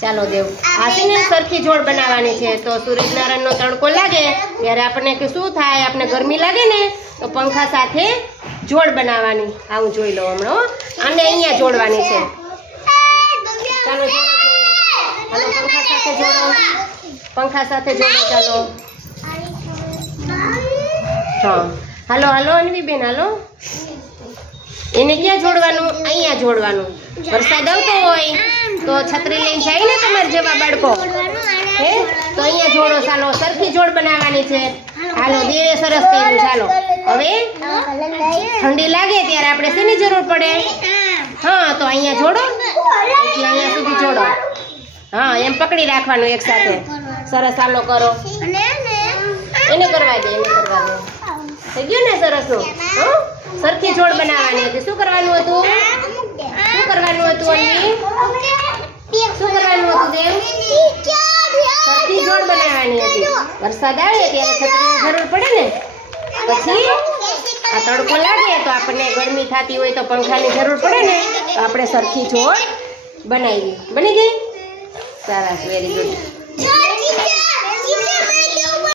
ચાલો દેવ. આ છે ને સરખી જોડ બનાવવાની છે. તો સૂર્યનારાયણનો તડકો લાગે ત્યારે આપણને કે શું થાય? આપણે ગરમી લાગે ને તો પંખા સાથે જોડ બનાવવાની. આ હું જોઈ લઉં હમણાં. અને અહીંયા જોડવાની છે. ચાલો જોડો. પંખા સાથે જોડો. પંખા સાથે જોડો ચાલો. હા. હાલો હાલો અન્વીબેન હાલો. એને ક્યાં જોડવાનું? અહીંયા જોડવાનું. વરસાદ આવતો હોય, તો છત્રી લઈને જાય ને તમારે જેવા બાળકો. હે? તો અહીંયા જોડો ચાલો સરખી જોડ બનાવવાની છે. હાલો બે સરસ કર્યું, ચાલો. હવે ઠંડી લાગે ત્યારે આપણે શેની જરૂર પડે? હા, તો અહીંયા જોડો. અહીંથી અહીંયા સુધી જોડો. હા, એમ પકડી રાખવાનું એક સાથે. સરસ હાલો કરો. એને કરવા દે, એને કરવા દે. થઈ ગયું ને સરસનું? હં? સરખી જોડ બનાવવાની હતી. શું કરવાનું હતું? શું કરવાનું હતું અન્ની શું કરવાનું હતું, દેવ? સરખી જોડ બનાવવાની હતી. વરસાદ આવે ત્યારે છત્રીની જરૂર પડે ને? પછી આ તડકો લાગે તો આપણને ગરમી થતી હોય તો પંખાની જરૂર પડે ને? તો આપણે સરખી જોડ બનાવી. બની ગઈ? સરસ વેરી ગુડ